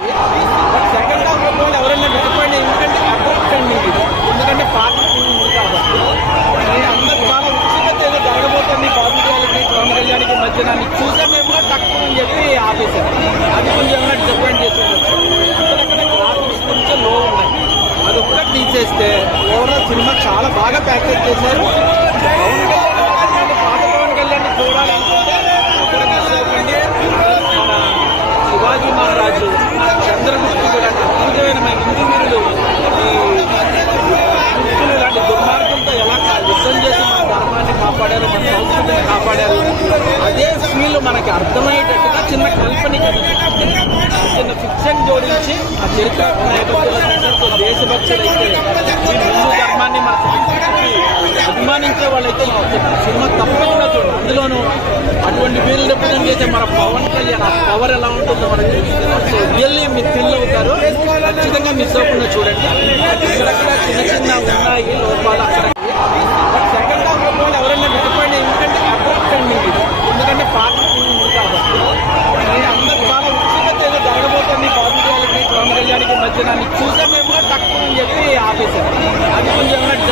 Second half లో ఎవరైనా భయపడి ఎందుకంటే అట్రాక్ట్ అండి ఇది. ఎందుకంటే పార్టీ ఉంది కాబట్టి అందరూ చాలా ఉత్సుకత ఏదో జరగబోతుంది బాబు గారికి పవన్ కళ్యాణ్కి మధ్య నన్ను చూసే మేము కూడా తక్కువ అని చెప్పి ఆపేశారు. అది కొంచెం ఏమైనా డిసప్పాయింట్ చేసేవచ్చు. అక్కడ గ్రాఫిక్స్ కొంచెం లో ఉన్నాయి, అది కూడా తీసేస్తే ఓవరాల్ సినిమా చాలా బాగా ప్యాకేజ్ చేశారు. పవన్ కళ్యాణ్ పాత పవన్ కళ్యాణ్ చూడాలనుకుంటే అక్కడ మిస్ అవ్వండి. మన శివాజీ మహారాజు, చంద్రగుప్తుడు లాంటి అద్భుతమైన హిందూ వీరులు ఈ గుప్తులు లాంటి దుర్మార్గంతో ఎలా యుద్ధం చేసి మన ధర్మాన్ని కాపాడారు, మన సంస్కృతిని కాపాడారు, అదే ఫీల్ మనకి అర్థమయ్యేటట్టుగా చిన్న కల్పనిక చిన్న ఫిక్షన్ జోడించి ఆ చరిత్ర నేపథ్యంలో దేశభక్తులైతే ఈ హిందూ ధర్మాన్ని మన సంస్కృతికి అభిమానించే వాళ్ళైతే సినిమా తప్పకుండా చూడండి. అందులోనూ అటువంటి వీళ్ళు రిప్రజెంట్ చేసే మన పవన్ కళ్యాణ్ ఆ పవర్ ఎలా ఉంటుందో మనకి తెలుస్తుంది. సో రియల్లీ మీరు థ్రిల్ అవుతారు. ఖచ్చితంగా మిస్ అవ్వకుండా చూడండి. ఇక్కడక్కడ చిన్న చిన్న ఉన్నాయి లోపాలు అక్కడ. సెకండ్ హాఫ్ లో ఎవరైనా భయపడి ఎందుకంటే అట్రాక్ట్ అండి ఇది. ఎందుకంటే పార్టీ ఉంది కాబట్టి అందరూ చాలా ఉత్సుకత ఏదో జరగబోతుంది బాబు గారికి పవన్ కళ్యాణ్కి మధ్య నన్ను చూసే మేము కూడా తక్కువ అని చెప్పి ఆపేశారు. అది కొంచెం ఏమైనా